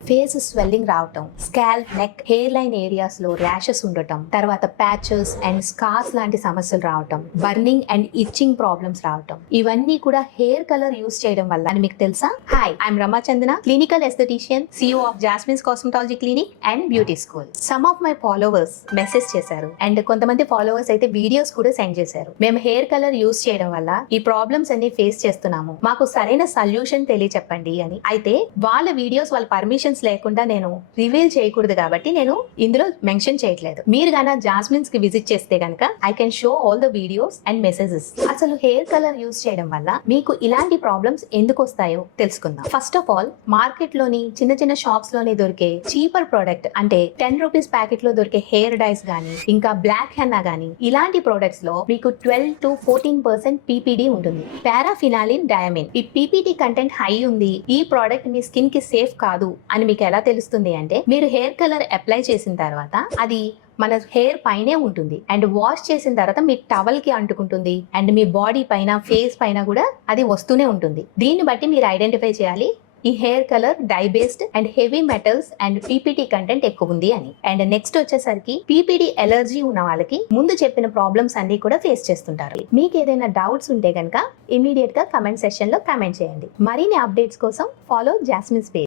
Face swelling రావటం, scalp, neck, hair line areas లో rashes ఉండటం, తర్వాత ప్యాచెస్ అండ్ స్కార్స్ లాంటి సమస్యలు రావటం, బర్నింగ్ అండ్ ఇచ్చింగ్ ప్రాబ్లమ్స్ రావటం, ఇవన్నీ కూడా హెయిర్ కలర్ యూస్ చేయడం వల్ల అని మీకు తెలుసా? Hi, I'm Ramachandana, clinical aesthetician, CEO of Jasmine's cosmetology clinic and beauty school. Some of my followers message చేశారు అండ్ కొంతమంది ఫాలోవర్స్ అయితే వీడియోస్ కూడా సెండ్ చేశారు. మేము హెయిర్ కలర్ యూస్ చేయడం వల్ల ఈ ప్రాబ్లమ్స్ అన్ని ఫేస్ చేస్తున్నాము, మాకు సరైన సొల్యూషన్ తెలియచెప్పండి అని. అయితే వాళ్ళ వీడియోస్ వాళ్ళ పర్మిషన్స్ లేకుండా నేను రివీల్ చేయకూడదు కాబట్టి నేను ఇందులో మెన్షన్ చేయట్లేదు. మీరు గానా జాస్మిన్స్ కి విజిట్ చేస్తే గనక I can show all the videos and messages. అసలు హెయిర్ కలర్ యూస్ చేయడం వల్ల మీకు ఇలాంటి ప్రాబ్లమ్స్ ఎందుకు వస్తాయో తెలుసుకుందాం. ఫస్ట్ ఆఫ్ ఆల్, మార్కెట్ లోని చిన్న చిన్న షాప్స్ లోనే దొరికే చీపర్ ప్రోడక్ట్ అంటే 10 రూపీస్ ప్యాకెట్ లో దొరికే హెయిర్ డైస్ గానీ, ఇంకా బ్లాక్ హెన్నా గానీ, ఇలాంటి ప్రొడక్ట్స్ లో మీకు 12 to 14% PPD ఉంటుంది. పారాఫినాలిన్ డయామిన్. ఈ PPD కంటెంట్ హై ఉంది, ఈ ప్రోడక్ట్ మీ స్కిన్ కి సేఫ్ కాదు అని మీకు ఎలా తెలుస్తుంది అంటే, మీరు హెయిర్ కలర్ అప్లై చేసిన తర్వాత అది మన హెయిర్ పైనే ఉంటుంది అండ్ వాష్ చేసిన తర్వాత మీ టవల్ కి అంటుకుంటుంది అండ్ మీ బాడీ పైన, ఫేస్ పైన కూడా అది వస్తూనే ఉంటుంది. దీన్ని బట్టి మీరు ఐడెంటిఫై చేయాలి ఈ hair colour die based and heavy metals and PPD content ఎక్కువ ఉంది అని. అండ్ నెక్స్ట్ వచ్చేసరికి PPD ఎలర్జీ ఉన్న వాళ్ళకి ముందు చెప్పిన ప్రాబ్లమ్స్ అన్ని కూడా ఫేస్ చేస్తుంటారు. మీకు ఏదైనా డౌట్స్ ఉంటే కనుక ఇమీడియట్ గా కమెంట్ సెక్షన్ లో కమెంట్ చేయండి. మరిన్ని అప్డేట్స్ కోసం ఫాలో జాస్మిన్స్ పేజ్.